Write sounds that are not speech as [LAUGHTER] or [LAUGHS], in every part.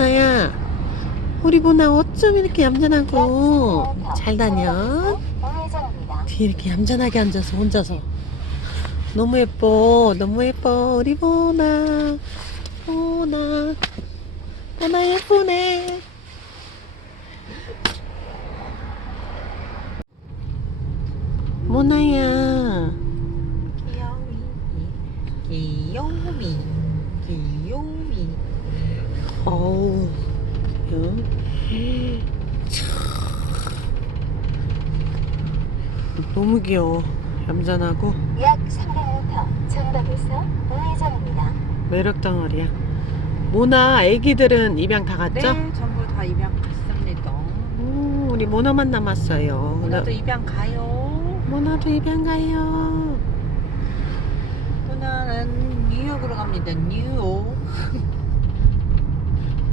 보나야. 우리 보나 어쩜 이렇게 얌전하고 잘 다녀? 뒤에 이렇게 얌전하게 앉아서 혼자서. 너무 예뻐 너무 예뻐 우리 보나. 보나. 보나 예쁘네 모나야 귀요미 귀요미 귀요미 어우 응? 참. 너무 귀여워 얌전하고 약 300m 정답에서 우회전입니다. 매력 덩어리야 모나 애기들은 입양 다 갔죠? 네 전부 다 입양 갔습니다 오, 우리 모나만 남았어요 오늘도 입양 가요 모나도 입양 가요 오늘은 뉴욕으로 갑니다 뉴욕 [LAUGHS]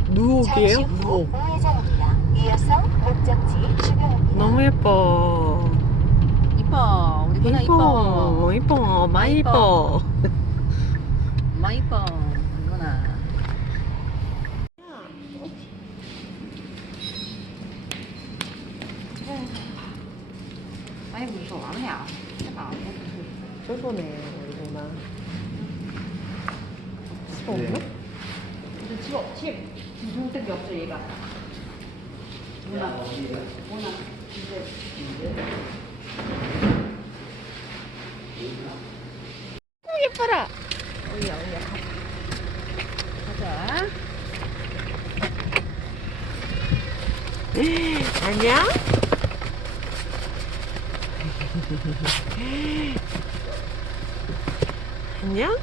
잠시 누옥이에요? 후 우회전입니다. 이어서 목적지 주변입니다. 너무 예뻐 이뻐. 우리 보나 이뻐. 이뻐. 이뻐. 많이 이뻐. [LAUGHS] 엄마 이뻐. 이거나 아니 무서워 아니야 해봐 저거네 우리 모나. 집 없나? 무슨 집 없, 집. 무슨 뜻이 없어 얘가. 누나 누나 이제 예뻐라. 오야 오야. 가자. [GASPS] 안녕? [LAUGHS] 안녕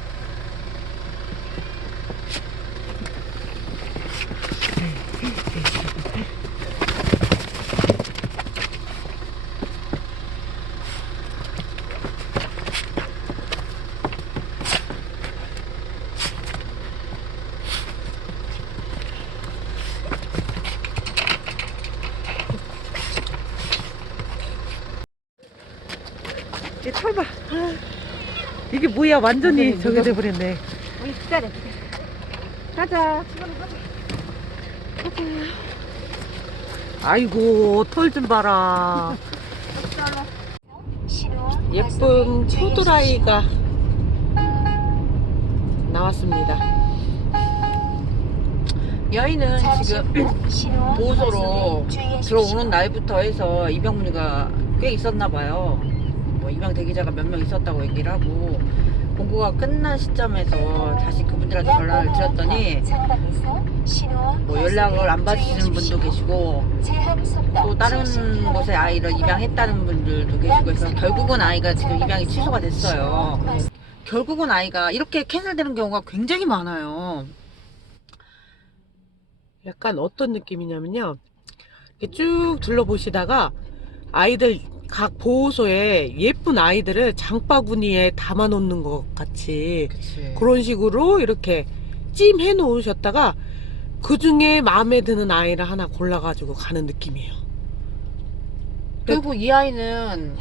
이 털봐 아, 이게 뭐야 완전히 저게 돼버렸네. 우리 기다려. 가자. 아이고 털 좀 봐라. 예쁜 초드라이가 나왔습니다. 여인은 지금 보호소로 주의하십시오. 들어오는 날부터 해서 입양 문의가 꽤 있었나 봐요. 뭐 입양 대기자가 몇 명 있었다고 얘기를 하고 공고가 끝난 시점에서 다시 그분들한테 전화를 드렸더니 뭐 연락을 안 받으시는 분도 계시고 또 다른 곳에 아이를 입양했다는 분들도 계시고 해서 결국은 아이가 지금 입양이 취소가 됐어요. 결국은 아이가 이렇게 캔슬되는 경우가 굉장히 많아요. 약간 어떤 느낌이냐면요 쭉 둘러보시다가 아이들 각 보호소에 예쁜 아이들을 장바구니에 담아 놓는 것 같이 그치. 그런 식으로 이렇게 찜해 놓으셨다가 그 중에 마음에 드는 아이를 하나 골라가지고 가는 느낌이에요. 그리고 이 아이는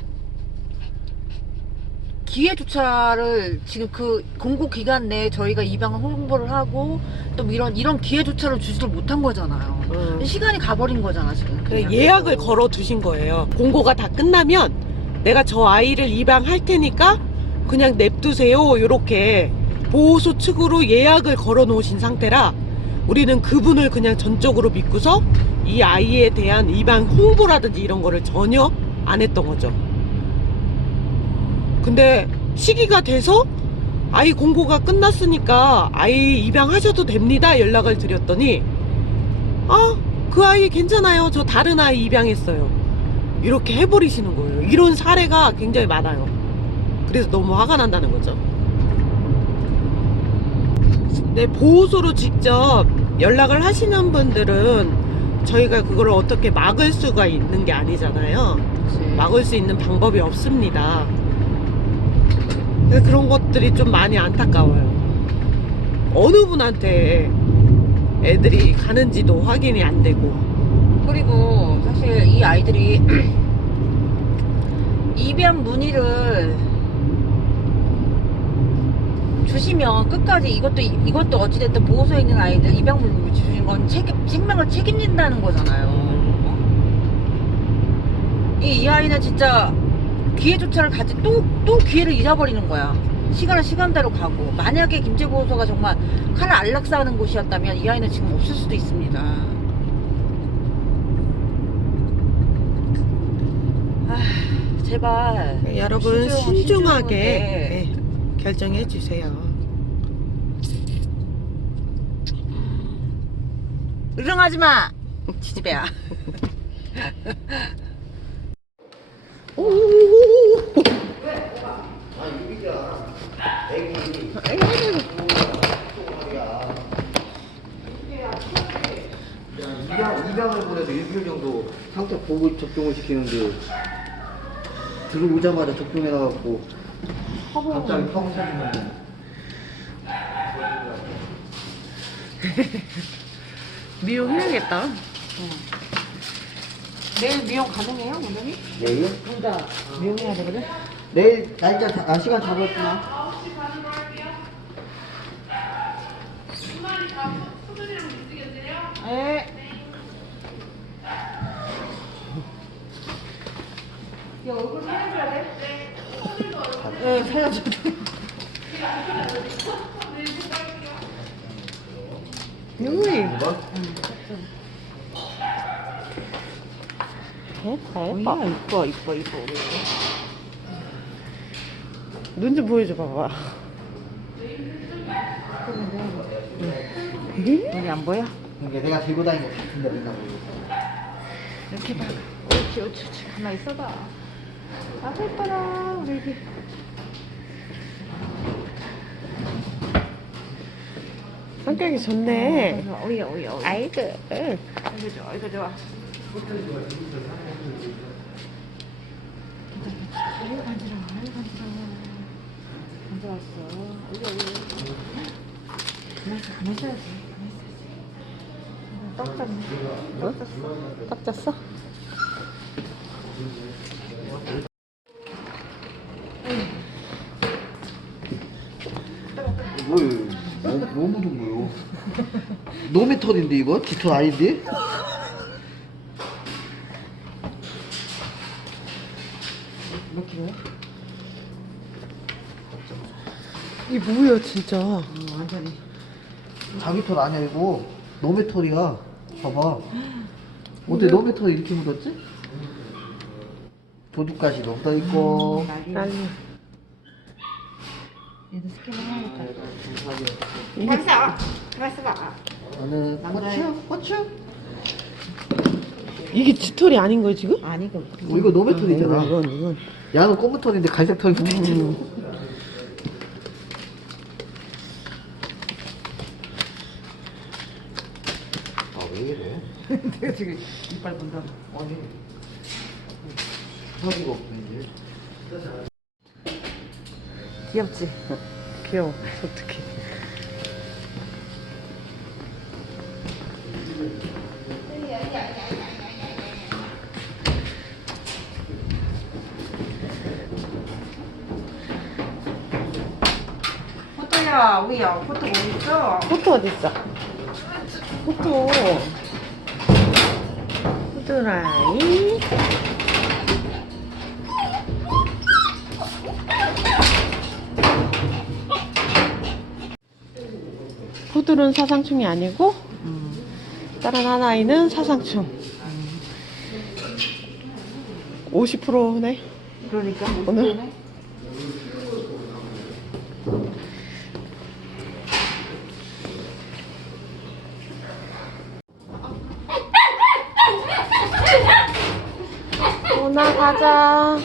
기회 조차를 지금 그 공고 기간 내에 저희가 입양을 홍보를 하고 또 이런 이런 기회 조차를 주지를 못한 거잖아요. 음. 시간이 가버린 거잖아 지금. 그냥. 예약을 걸어 두신 거예요. 공고가 다 끝나면 내가 저 아이를 입양할 테니까 그냥 냅두세요. 이렇게 보호소 측으로 예약을 걸어 놓으신 상태라 우리는 그분을 그냥 전적으로 믿고서 이 아이에 대한 입양 홍보라든지 이런 거를 전혀 안 했던 거죠. 근데 시기가 돼서 아이 공고가 끝났으니까 아이 입양하셔도 됩니다. 연락을 드렸더니 아, 그 아이 괜찮아요. 저 다른 아이 입양했어요. 이렇게 해버리시는 거예요. 이런 사례가 굉장히 많아요. 그래서 너무 화가 난다는 거죠. 네, 보호소로 직접 연락을 하시는 분들은 저희가 그걸 어떻게 막을 수가 있는 게 아니잖아요. 그치. 막을 수 있는 방법이 없습니다. 그런 것들이 좀 많이 안타까워요. 어느 분한테 애들이 가는지도 확인이 안 되고. 그리고 사실 이 아이들이 [CLEARS THROAT] 입양 문의를 주시면 끝까지 이것도 이것도 어찌됐든 보호소에 있는 아이들 입양물 주신 건 책임 생명을 책임진다는 거잖아요. 이, 이 아이는 진짜 기회조차를 가지 또, 또 기회를 잃어버리는 거야. 시간은 시간대로 가고 만약에 김제보호소가 정말 칼을 안락사하는 곳이었다면 이 아이는 지금 없을 수도 있습니다. 아, 제발 네, 여러분 신중, 신중하게. 네, 결정해 주세요. 으릉하지 마. 지지배야. 오. 입양, 입양을 보내서 일주일 정도 상태 보고 접종을 시키는데 들어오자마자 접종해놔갖고 갑자기 펑 터지면 미용 해야겠다. 내일 미용 가능해요, 원장님? 내일? 혼자 미용해야 되거든. 내일 날짜 자- 아, 시간 잡았구나 네. 네, 살려줘. 유이. 뭐? 예뻐 어, 이뻐, 이뻐, 이뻐. 눈 좀 보여줘 봐봐. 눈이 안 보여? 그러니까 내가 들고 다니는 거 같은데 맨날 이렇게 봐. 옳지, 옳지. 가만히 있어봐. 아, 예뻐라, 우리 애기. 성격이 좋네. 오야, 오야, 오야. 아이고. 아이고, 좋아, 아이고, 좋아. 아이고, 간지러워, 아이고, 간지러워. 오야, 오야. 가만히 있어, 가만히 있어야지. 가만히 있어야지. 떡 짰네. 떡 잤어? 뭐예요? 뭐, 뭐 묻은 거요? 놈의 털인데 이거? 깃털 아닌데? 몇 킬로야? 이게 뭐야 진짜. 음, 완전히. 자기 털 아니야 이거 놈의 털이야 봐봐 어때 놈의 털이 이렇게 묻었지? 도둑가시 넣다 있고 난리. 난리. 얘도 스킨 해야겠다. 가만있어! 가만있어 봐. 나는. 고추 고추 이게 쥐털이 아닌 거야 지금? 아니, 그. 어, 이거 놈의 털이잖아 이건 이건. 야는 검은 털인데 갈색 털이 묻었지 [LAUGHS] 아왜 이래? 지금 이빨 본다. 아니 털이가 없네 이제 귀엽지? 귀여워. 어떡해. 포토야, 우리야, 포토 어디 있어? 포토 어디 있어? 포토. 포토라이. 푸들은 사상충이 아니고 다른 하나이는 사상충. 50%네. 그러니까 오늘? 오나 어?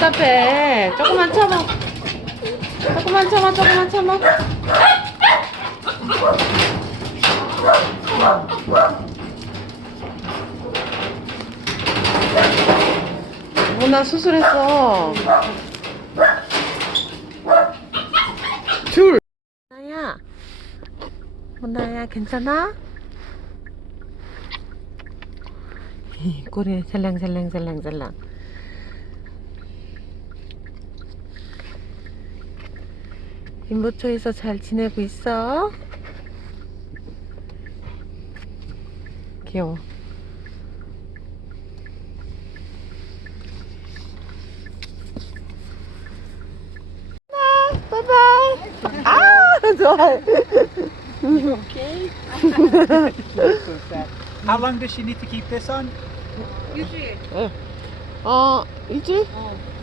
답답해. 조금만 참아. 조금만 참아, 조금만 참아. 모나 수술했어. 둘. 모나야. 모나야 괜찮아? 꼬리 살랑살랑살랑살랑. 인보초에서 잘 지내고 있어? 귀여워. 바이바이. 아, 좋아해. How long does she need to keep this on? 유지. 어, 이제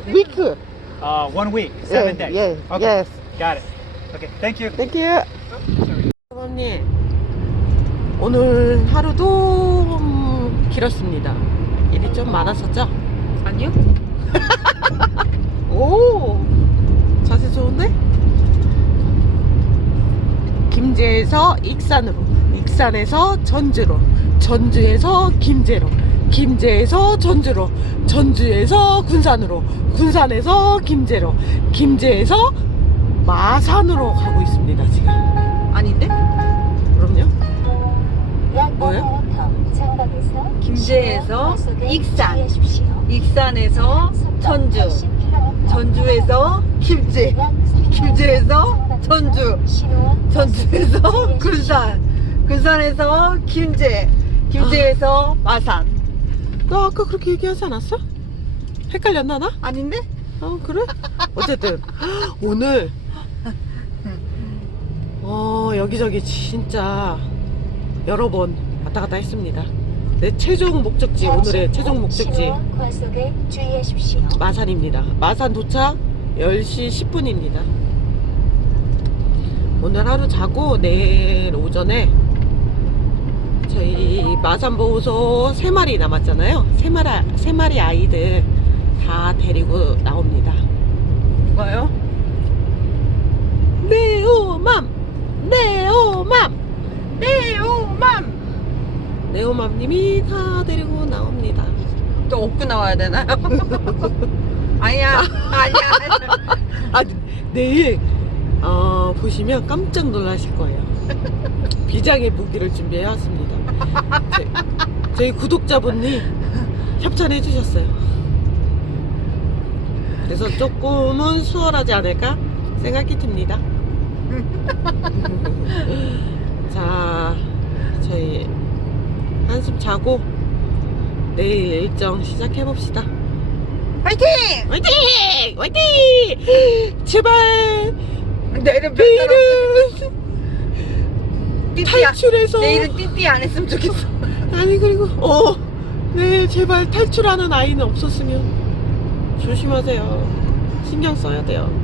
위크. Uh, one week, seven days. 예, Okay, yes. got it. Thank you. 땡큐. 사모님, 오늘 하루도 음, 길었습니다. 일이 좀 많았었죠? 아니요? [LAUGHS] 오, 자세 좋은데? 김제에서 익산으로, 익산에서 전주로, 전주에서 김제로, 김제에서 전주로, 전주에서 군산으로, 군산에서 김제로, 김제에서 마산으로 가고 있습니다, 지금. 아닌데? 그럼요. 약 뭐예요? 500m 전방에서 김제에서 익산. 익산에서. 80km. 전주에서 김제. 약 300m 김제에서 전주. 전주에서 군산. 군산에서 김제. 김제에서 마산. 너 아까 그렇게 얘기하지 않았어? 헷갈렸나 나? 아닌데? 어 그래? 어쨌든 [LAUGHS] 오늘 어 여기저기 진짜 여러 번 왔다 갔다 했습니다. 내 최종 목적지 오늘의 최종 목적지. 마산입니다. 마산 도착 10시 10분입니다. 오늘 하루 자고 내일 오전에 저희 마산 보호소 3마리 남았잖아요. 3마리, 세 마리 아이들 다 데리고 나옵니다. 뭐요? 네오맘! 네오맘! 네오맘! 네오맘님이 다 데리고 나옵니다. 또 업고 나와야 되나요? [LAUGHS] 아니야. 아니야. 아, 내일 어, 보시면 깜짝 놀라실 거예요. 비장의 무기를 준비해 왔습니다. 제- 저희 구독자분이 협찬해 주셨어요. 그래서 조금은 수월하지 않을까 생각이 듭니다. [LAUGHS] 자, 저희 한숨 자고 내일 일정 시작해 봅시다. 화이팅! 화이팅! 화이팅! [GASPS] 제발 내일은 내일은. 탈출해서 내일은 띠띠 안 했으면 좋겠어. [LAUGHS] 아니 그리고 어, 네 제발 탈출하는 아이는 없었으면 조심하세요. 신경 써야 돼요.